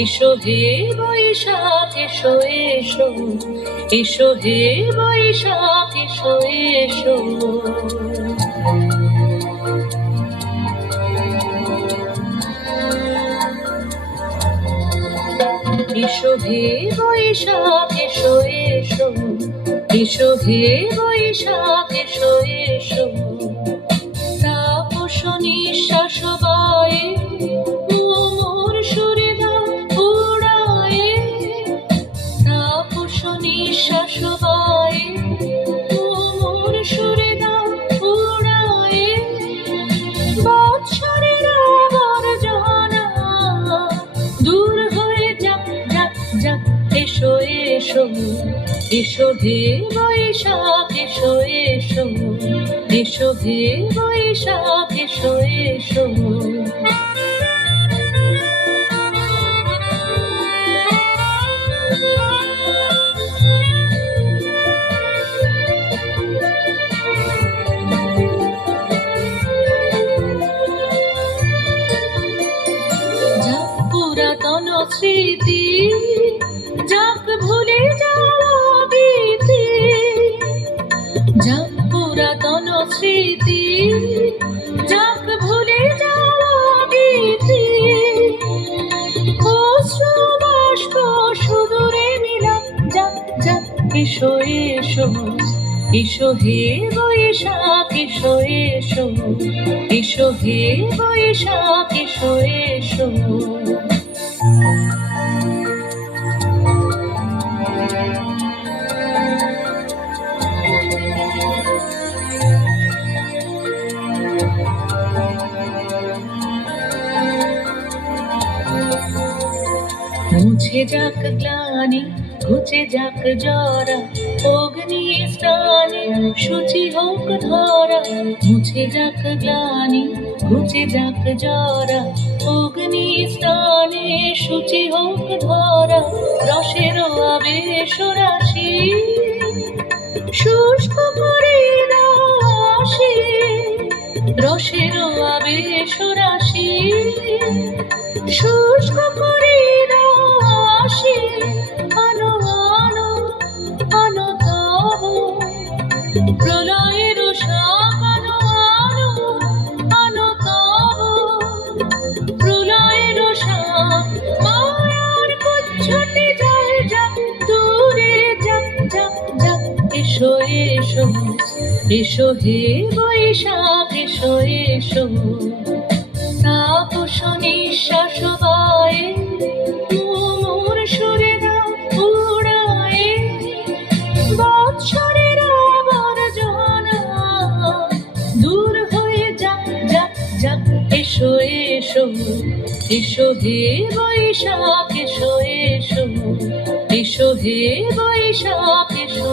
এসো হে বৈশাখ এসো এসো, এসো হে বৈশাখ এসো এসো। এসো হে বৈশাখ এসো এসো, এসো হে বৈশাখ এসো এসো। তাপস নিঃশ্বাস বায়ে মোর সুরে দাও উড়ায়ে, তাপস নিঃশ্বাস বায়ে মোর সুরে দাও উড়ায়ে। বৎসরের আবর্জনা দূর হয়ে যাক যাক যাক। এসো এসো, এসো হে বৈশাখ এসো এসো, এসো হে বৈশাখ এসো এসো। যাক পুরাতন স্মৃতি, যাক ভুলে যাওয়া ভীতি, যাক পুরাতন স্মৃতি, যাক ভুলে যাওয়া ভীতি। অশ্রু বাষ্প সুদূরে মিলাক যাক যাক। এসো এসো, এসো হে বৈশাখ এসো এসো, এসো হে বৈশাখ এসো এসো। মুছে যাক গ্লানি, ঘুচে যাক জরা, অগ্নি স্নানে শুচি হোক ধরা। মুছে যাক গ্লানি, ঘুচে যাক জরা, অগ্নি স্নানে শুচি হোক ধরা। রসের আবেশ রাশি শুষ্ক করে দাসী, রসের আবেশ রাশি শুষ্ক করে দাসী। আনো আনো আনো তব প্রলয়ের শাক, আনো আনো আনো তব প্রলয়ের শাক। মায়ার কুচ্ছটে যায় যাক দূরে যাক যাক যাক। এসো এসো, এসো হে বৈশাখ এসো এসো। তাপস নিঃশ্বাস বায়ে মোর সুরে দাও উড়ায়ে। বৎসরের আবর্জনা দূর হয়ে যাক যাক যাক। এসো এসো, এসো হে বৈশাখ এসো এসো, এসো হে বৈশাখ এসো